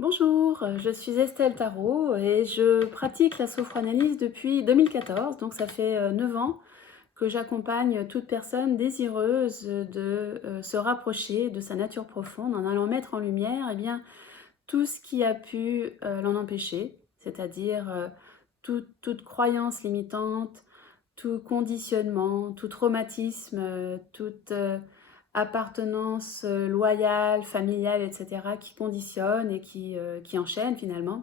Bonjour, je suis Estelle Tarot et je pratique la sophranalyse depuis 2014, donc ça fait 9 ans que j'accompagne toute personne désireuse de se rapprocher de sa nature profonde en allant mettre en lumière tout ce qui a pu l'en empêcher, c'est-à-dire toute croyance limitante, tout conditionnement, tout traumatisme, toute appartenance loyale, familiale, etc., qui conditionne et qui enchaîne finalement.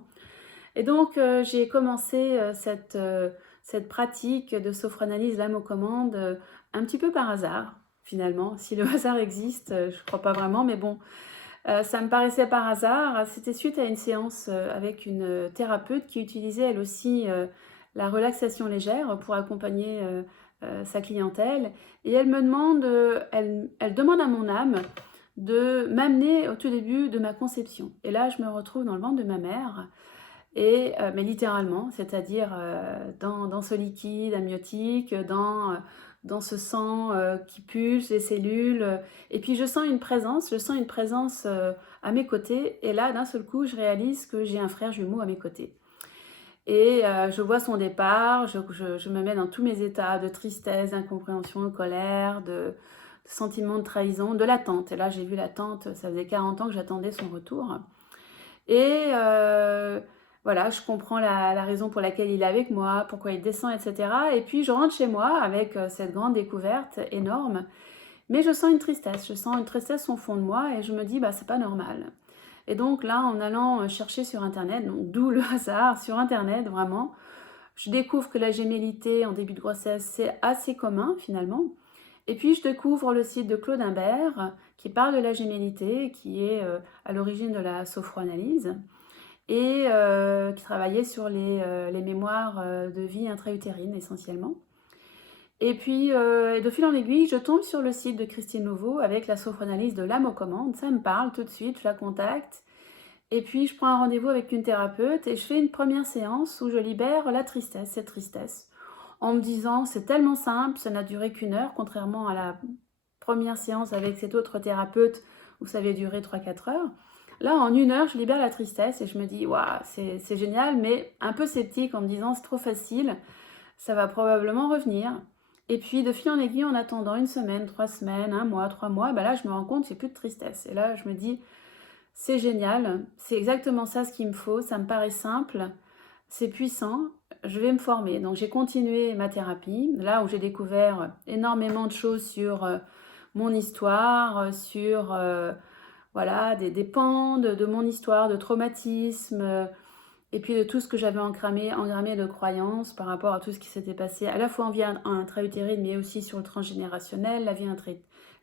Et donc, j'ai commencé cette pratique de sophranalyse l'âme aux commandes un petit peu par hasard, finalement. Si le hasard existe, je ne crois pas vraiment, mais bon, ça me paraissait par hasard. C'était suite à une séance avec une thérapeute qui utilisait elle aussi la relaxation légère pour accompagner sa clientèle. Et elle me demande, elle demande à mon âme de m'amener au tout début de ma conception. Et là, je me retrouve dans le ventre de ma mère, mais littéralement, c'est-à-dire dans ce liquide amniotique, dans ce sang qui pulse, les cellules. Et puis je sens une présence à mes côtés. Et là, d'un seul coup, je réalise que j'ai un frère jumeau à mes côtés. Et je vois son départ, je me mets dans tous mes états de tristesse, d'incompréhension, de colère, de sentiment de trahison, de l'attente. Et là, j'ai vu l'attente, ça faisait 40 ans que j'attendais son retour. Et voilà, je comprends la raison pour laquelle il est avec moi, pourquoi il descend, etc. Et puis je rentre chez moi avec cette grande découverte énorme, mais je sens une tristesse au fond de moi et je me dis, bah c'est pas normal. Et donc là, en allant chercher sur Internet, donc d'où le hasard, sur Internet vraiment, je découvre que la gémellité en début de grossesse, c'est assez commun finalement. Et puis je découvre le site de Claude Imbert qui parle de la gémellité, qui est à l'origine de la sophroanalyse et qui travaillait sur les mémoires de vie intra-utérine essentiellement. Et puis, de fil en aiguille, je tombe sur le site de Christine Nouveau avec la sophranalyse de l'âme aux commandes. Ça me parle tout de suite, je la contacte. Et puis, je prends un rendez-vous avec une thérapeute et je fais une première séance où je libère la tristesse, cette tristesse, en me disant c'est tellement simple, ça n'a duré qu'1 heure, contrairement à la première séance avec cette autre thérapeute où ça avait duré 3 4 heures. Là, en 1 heure, je libère la tristesse et je me dis waouh, c'est génial, mais un peu sceptique en me disant c'est trop facile, ça va probablement revenir. Et puis, de fil en aiguille, en attendant 1 semaine, 3 semaines, 1 mois, 3 mois, bah là, je me rends compte, j'ai plus de tristesse. Et là, je me dis, c'est génial, c'est exactement ça ce qu'il me faut, ça me paraît simple, c'est puissant, je vais me former. Donc j'ai continué ma thérapie, là où j'ai découvert énormément de choses sur mon histoire, sur voilà, des pans de mon histoire, de traumatisme, et puis de tout ce que j'avais engrammé de croyances par rapport à tout ce qui s'était passé, à la fois en vie intra-utérine, mais aussi sur le transgénérationnel,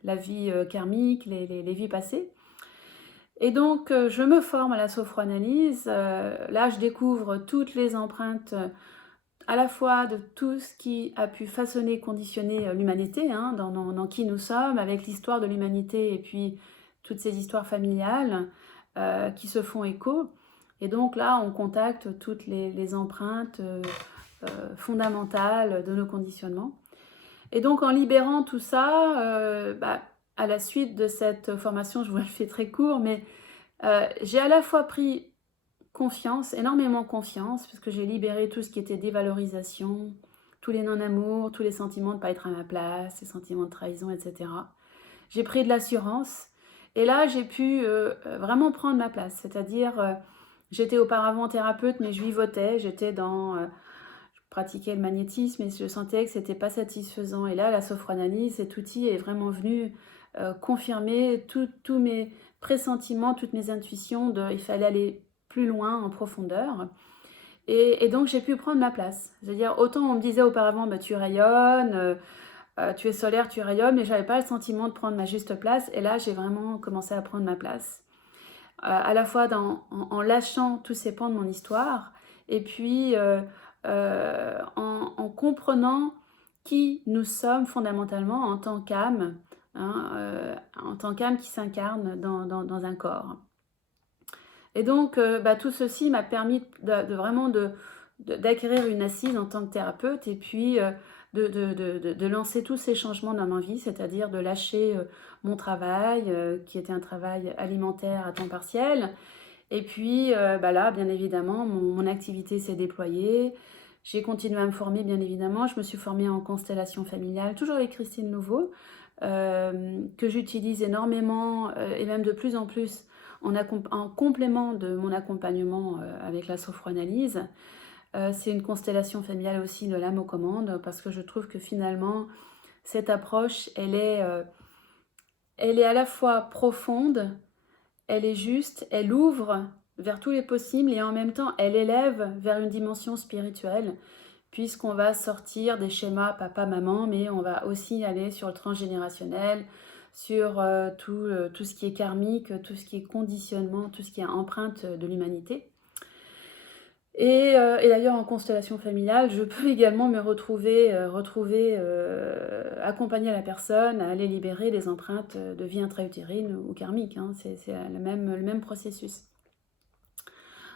la vie karmique, les vies passées. Et donc, je me forme à la sophranalyse. Là, je découvre toutes les empreintes, à la fois de tout ce qui a pu façonner, conditionner l'humanité, hein, dans qui nous sommes, avec l'histoire de l'humanité et puis toutes ces histoires familiales qui se font écho. Et donc là, on contacte toutes les empreintes fondamentales de nos conditionnements. Et donc, en libérant tout ça, à la suite de cette formation, je vous le fais très court, mais j'ai à la fois pris confiance, énormément confiance, parce que j'ai libéré tout ce qui était dévalorisation, tous les non-amours, tous les sentiments de ne pas être à ma place, les sentiments de trahison, etc. J'ai pris de l'assurance, et là j'ai pu vraiment prendre ma place, c'est-à-dire j'étais auparavant thérapeute, mais je vivotais, je pratiquais le magnétisme et je sentais que c'était pas satisfaisant. Et là, la sophranalyse, cet outil est vraiment venu confirmer tous mes pressentiments, toutes mes intuitions il fallait aller plus loin, en profondeur. Et donc, j'ai pu prendre ma place. C'est-à-dire, autant on me disait auparavant, bah, tu rayonnes, tu es solaire, tu rayonnes, mais j'avais pas le sentiment de prendre ma juste place. Et là, j'ai vraiment commencé à prendre ma place. À la fois en lâchant tous ces pans de mon histoire, et puis en comprenant qui nous sommes fondamentalement en tant qu'âme, hein, en tant qu'âme qui s'incarne dans un corps. Et donc, tout ceci m'a permis vraiment d'acquérir une assise en tant que thérapeute et puis de lancer tous ces changements dans ma vie, c'est-à-dire de lâcher mon travail, qui était un travail alimentaire à temps partiel, Et puis, là, bien évidemment, mon activité s'est déployée. J'ai continué à me former, bien évidemment. Je me suis formée en constellation familiale, toujours avec Christine Louveau, que j'utilise énormément, et même de plus en plus en complément de mon accompagnement, avec la sophroanalyse. C'est une constellation familiale aussi de l'âme aux commandes, parce que je trouve que finalement, cette approche, elle est à la fois profonde, elle est juste, elle ouvre vers tous les possibles et en même temps, elle élève vers une dimension spirituelle, puisqu'on va sortir des schémas papa-maman, mais on va aussi aller sur le transgénérationnel, sur tout ce qui est karmique, tout ce qui est conditionnement, tout ce qui est empreinte de l'humanité. Et d'ailleurs, en constellation familiale, je peux également me retrouver, accompagner la personne à aller libérer les empreintes de vie intra-utérine ou karmique, hein. C'est le même processus.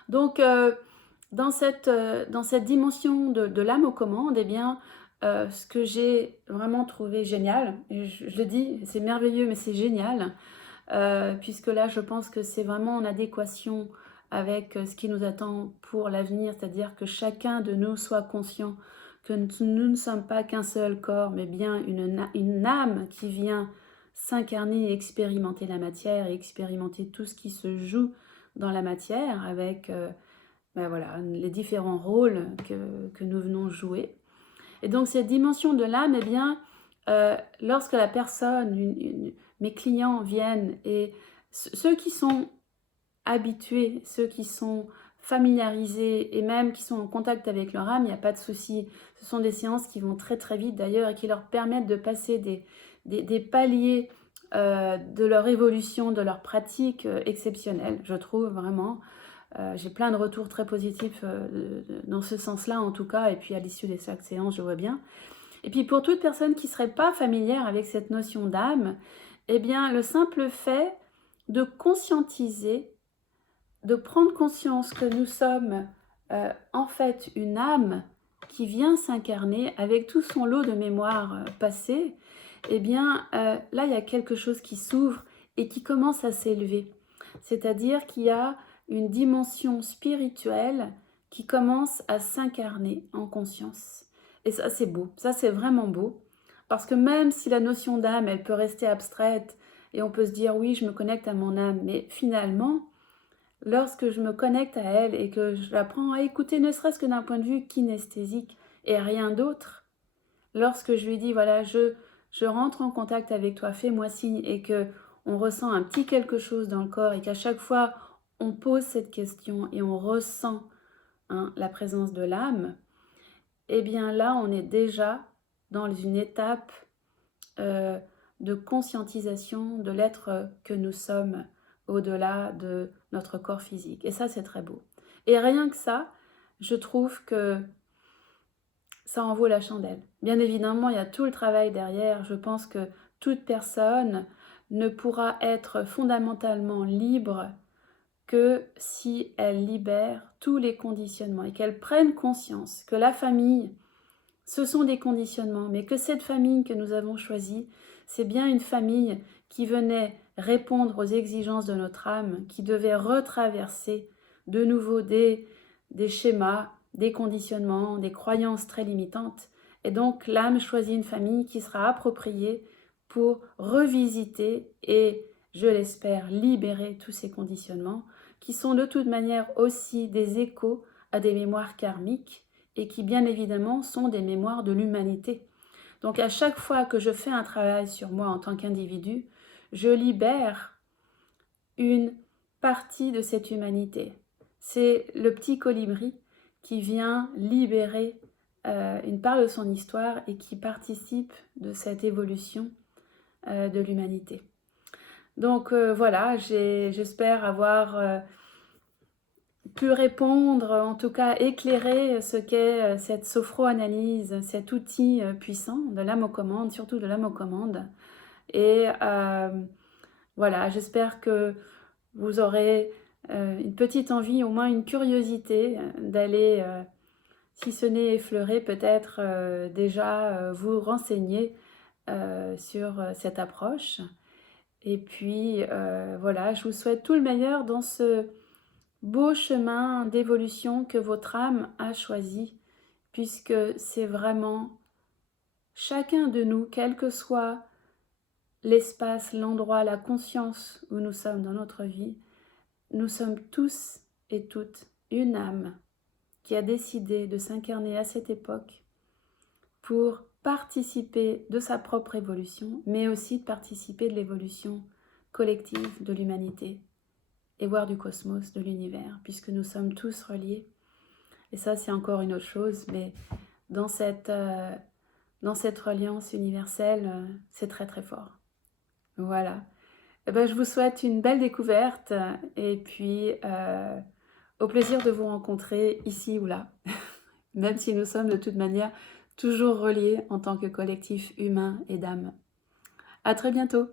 Donc, dans cette dimension de l'âme aux commandes, eh bien, ce que j'ai vraiment trouvé génial, et je le dis, c'est merveilleux, mais c'est génial, puisque là, je pense que c'est vraiment en adéquation avec ce qui nous attend pour l'avenir, c'est-à-dire que chacun de nous soit conscient que nous ne sommes pas qu'un seul corps, mais bien une âme qui vient s'incarner et expérimenter la matière et expérimenter tout ce qui se joue dans la matière avec voilà, les différents rôles que nous venons jouer. Et donc cette dimension de l'âme, eh bien, lorsque la personne, mes clients viennent et ceux qui sont habitués, ceux qui sont familiarisés et même qui sont en contact avec leur âme, il n'y a pas de souci. Ce sont des séances qui vont très très vite d'ailleurs et qui leur permettent de passer des paliers de leur évolution, de leur pratique exceptionnelle, je trouve vraiment. J'ai plein de retours très positifs dans ce sens-là en tout cas, et puis à l'issue des chaque séance, je vois bien. Et puis pour toute personne qui ne serait pas familière avec cette notion d'âme, eh bien le simple fait de conscientiser, de prendre conscience que nous sommes en fait une âme qui vient s'incarner avec tout son lot de mémoires passées, eh bien là il y a quelque chose qui s'ouvre et qui commence à s'élever. C'est-à-dire qu'il y a une dimension spirituelle qui commence à s'incarner en conscience. Et ça, c'est beau. Ça, c'est vraiment beau. Parce que même si la notion d'âme, elle peut rester abstraite, et on peut se dire, oui, je me connecte à mon âme, mais finalement, lorsque je me connecte à elle et que je l'apprends à écouter, ne serait-ce que d'un point de vue kinesthésique et rien d'autre, lorsque je lui dis, voilà, je rentre en contact avec toi, fais-moi signe, et que on ressent un petit quelque chose dans le corps et qu'à chaque fois on pose cette question et on ressent la présence de l'âme, eh bien là on est déjà dans une étape de conscientisation de l'être que nous sommes au-delà de notre corps physique. Et ça c'est très beau. Et rien que ça, je trouve que ça en vaut la chandelle. Bien évidemment, il y a tout le travail derrière. Je pense que toute personne ne pourra être fondamentalement libre que si elle libère tous les conditionnements et qu'elle prenne conscience que la famille, ce sont des conditionnements, mais que cette famille que nous avons choisie, c'est bien une famille qui venait répondre aux exigences de notre âme, qui devait retraverser de nouveau des schémas, des conditionnements, des croyances très limitantes. Et donc l'âme choisit une famille qui sera appropriée pour revisiter et, je l'espère, libérer tous ces conditionnements qui sont de toute manière aussi des échos à des mémoires karmiques et qui bien évidemment sont des mémoires de l'humanité. Donc à chaque fois que je fais un travail sur moi en tant qu'individu, je libère une partie de cette humanité. C'est le petit colibri qui vient libérer une part de son histoire et qui participe de cette évolution de l'humanité. Donc voilà, j'espère avoir pu répondre, en tout cas éclairer ce qu'est cette sophroanalyse, cet outil puissant de l'âme aux commandes, surtout de l'âme aux commandes. Et voilà, j'espère que vous aurez une petite envie, au moins une curiosité d'aller, si ce n'est effleurer, peut-être déjà vous renseigner sur cette approche. Et puis voilà, je vous souhaite tout le meilleur dans ce beau chemin d'évolution que votre âme a choisi, puisque c'est vraiment chacun de nous, quel que soit l'espace, l'endroit, la conscience où nous sommes dans notre vie, nous sommes tous et toutes une âme qui a décidé de s'incarner à cette époque pour participer de sa propre évolution, mais aussi de participer de l'évolution collective de l'humanité et voire du cosmos, de l'univers, puisque nous sommes tous reliés. Et ça, c'est encore une autre chose, mais dans cette reliance universelle, c'est très très fort. Voilà. Eh ben, je vous souhaite une belle découverte et puis au plaisir de vous rencontrer ici ou là, même si nous sommes de toute manière toujours reliés en tant que collectif humain et d'âme. À très bientôt.